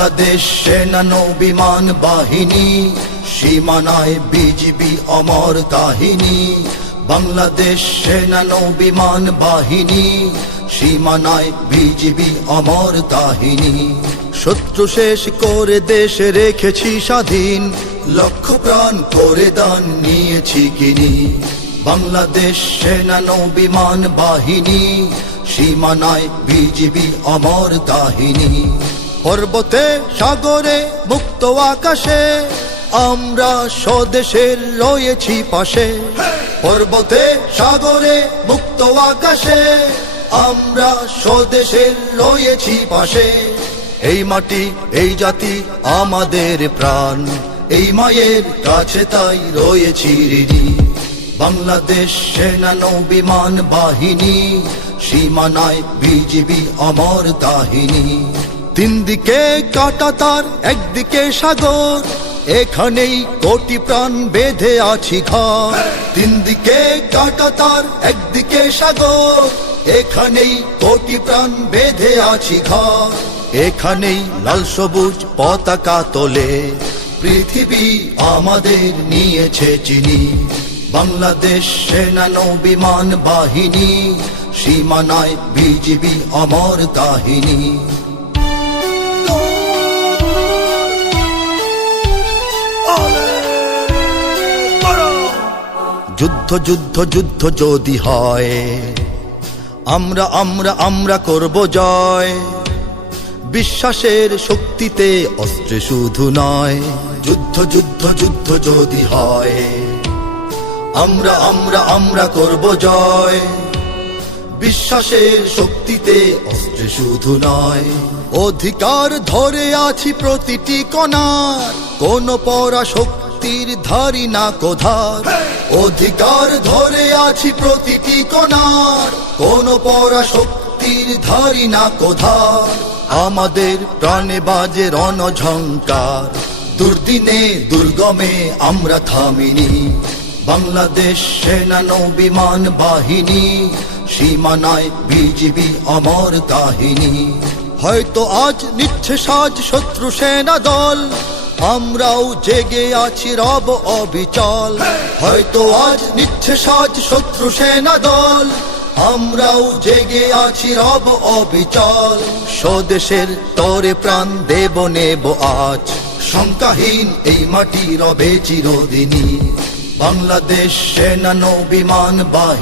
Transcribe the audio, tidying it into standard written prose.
বাংলাদেশ সেনা নৌ বিমান বাহিনী, সীমানায় বিজিবি অমর কাহিনী। বাংলাদেশ সেনা নৌ বিমান বাহিনী, সীমানায় বিজিবি অমর কাহিনী। শত্রু শেষ করে দেশ রেখেছি স্বাধীন, লক্ষ প্রাণ করে দান নিয়েছি কিনি। বাংলাদেশ সেনা নৌ বিমান বাহিনী, সীমানায় বিজিবি অমর কাহিনী। পর্বতে সাগরে মুক্ত আকাশে, আমরা স্বদেশের রয়েছি পাশে। পর্বতে সাগরে মুক্ত আকাশে, আমরা স্বদেশের রয়েছি পাশে। এই মাটি এই জাতি আমাদের প্রাণ, এই মায়ের কাছে তাই রয়েছি ঋণী। বাংলাদেশ সেনা নৌ বিমান বাহিনী, সীমানায় বিজিবি অমর কাহিনী। তিন দিকে কাঁটাতার একদিকে সাগর, এখানেই কোটি প্রাণ বেঁধে আছি ঘর। তিন দিকে কাঁটাতার একদিকে সাগর, এখানেই কোটি প্রাণ বেঁধে আছি ঘর। এখানেই লাল সবুজ পতাকা তোলে, পৃথিবী আমাদের নিয়েছে চিনি। বাংলাদেশ সেনা নৌ বিমান বাহিনী, সীমানায় বিজিবি অমর কাহিনী। যুদ্ধ যুদ্ধ যুদ্ধ যদি হয়, আমরা আমরা আমরা করব জয়। বিশ্বাসের শক্তিতে অস্ত্রে শুধু নয়। যুদ্ধ যুদ্ধ যুদ্ধ যদি হয়, আমরা আমরা আমরা করব জয়। বিশ্বাসের শক্তিতে অস্ত্রে শুধু নয়। অধিকার ধরে আছি প্রতিটি কণার, কোন পরাশক্তির ধারি না কোধার। অধিকার ধরে আছি প্রতিটি কণার, কোন পরাশক্তির ধারি না কোধার। আমাদের প্রাণে বাজে রণঝঙ্কার, দুর্দিনে দুর্গমে আমরা থামিনি। বাংলাদেশ সেনা নৌ বিমান বাহিনী, সীমানায় বিজিবি অমর কাহিনী। হয়তো আজ নিচ্ছে সাজ শত্রু সেনা দল, আমরাও জেগে আছি রব অবিচল। হয়তো আজ নিচ্ছে সাজ শত্রু সেনা দল, আমরাও জেগে আছি রব অবিচল। স্বদেশের তরে প্রাণ দেব নেব আজ, শঙ্কাহীন এই মাটি রবে চিরদিনই। বাংলাদেশ সেনা নৌ বিমান বাহিনী।